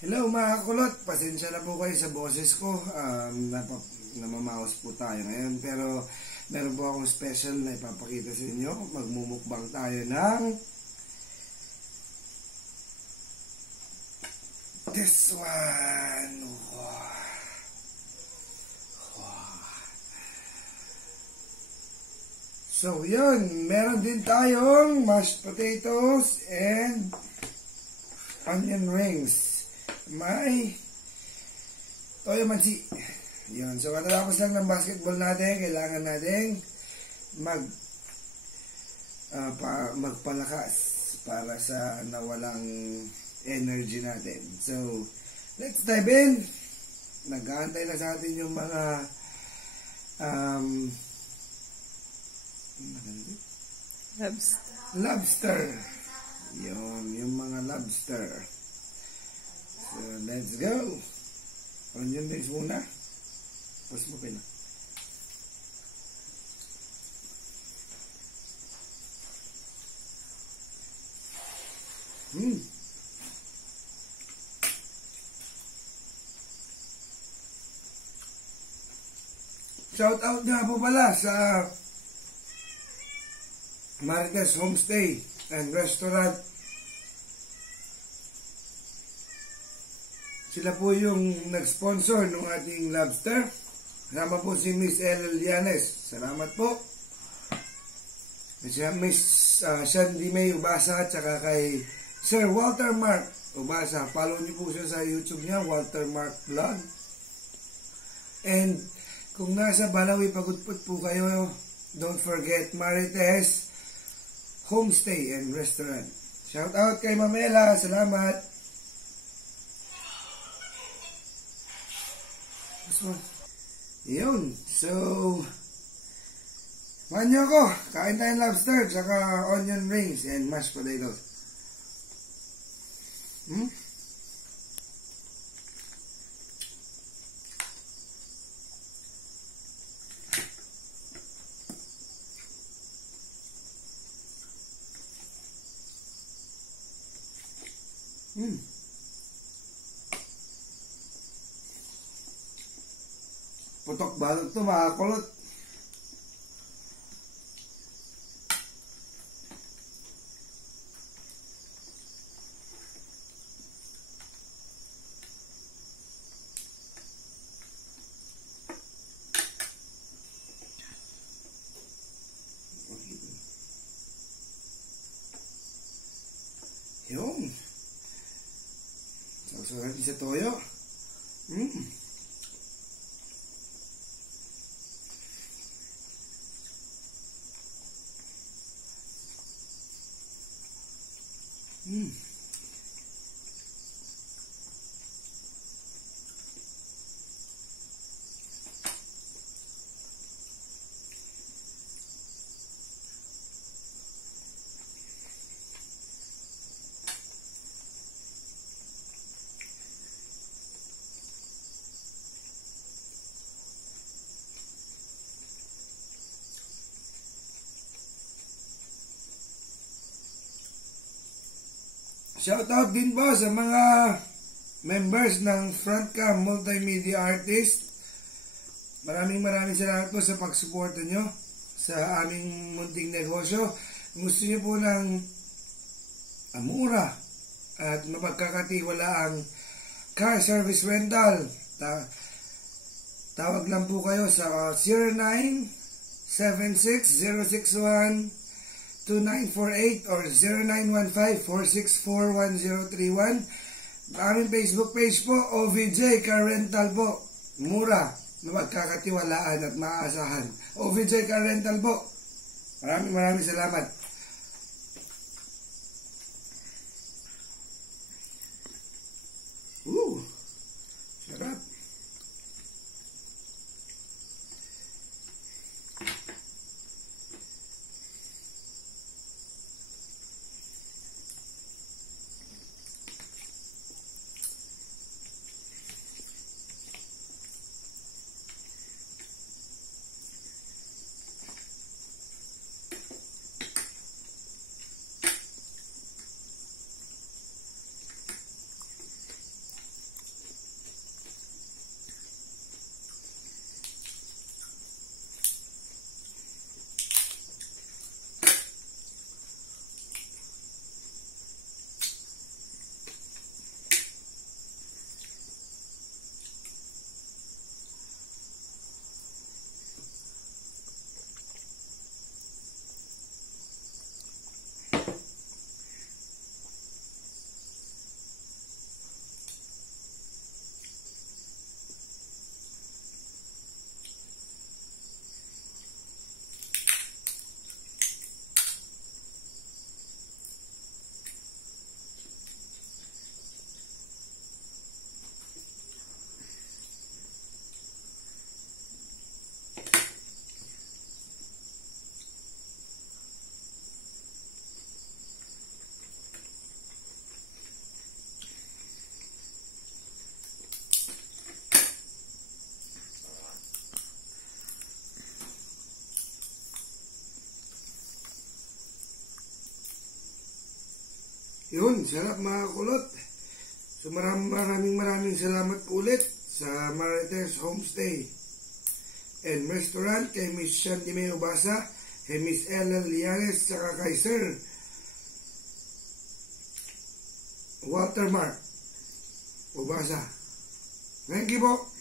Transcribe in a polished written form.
Hello mga kulot, pasensya na po kayo sa boses ko. Namamaos po tayo ngayon, pero meron po akong special na ipapakita sa inyo. Magmumukbang tayo ng this one. So yun, meron din tayong mashed potatoes and onion rings. May toyo mansi. Yun. So, katapos lang ng basketball natin, kailangan natin magpalakas para sa nawalang energy natin. So, let's dive in. Nag-aantay na sa atin yung mga lobster. Yun, yung mga lobster. So, let's go. Onion rings muna. Tapos mo pina. Shout out nga po pala sa Marites Homestay and Restaurant. Sila po yung nag-sponsor ng ating lobster. Kasama po si Miss L. Llanes. Salamat po. Miss Shandy May Ubasa at saka kay Sir Walter Mark Ubasa. Follow niyo po siya sa YouTube niya, Walter Mark Vlog. And kung nasa Balawi Pagudpud po kayo, don't forget Marites Homestay and Restaurant. Shout out kay Mamela. Salamat. Yun. So, manyo ko. Kain tayong lobster, tsaka onion rings and mashed potatoes. Putok balot to mga kulot. Yun. Sausaw natin sa toyo. Shoutout din po sa mga members ng Frontcam Multimedia Artist. Maraming salamat po sa pagsuporta nyo sa aming munting negosyo. Kung gusto nyo po ng mura at mapagkakatiwalaang car service rental, tawag lang po kayo sa 0976-061-2948 or 0915-464-1031. Aming Facebook page po, OVJ Car Rental po. Mura, na magkakatiwalaan at maaasahan. OVJ Car Rental po. Maraming salamat. Sarap. Yun, sarap mga kulot. So maraming salamat ulit sa Marites Homestay and Restaurant kay Miss Shandy May Ubasa, kay Miss Ellen Lianes, saka kay Sir Walter Mark Ubasa. Thank you po.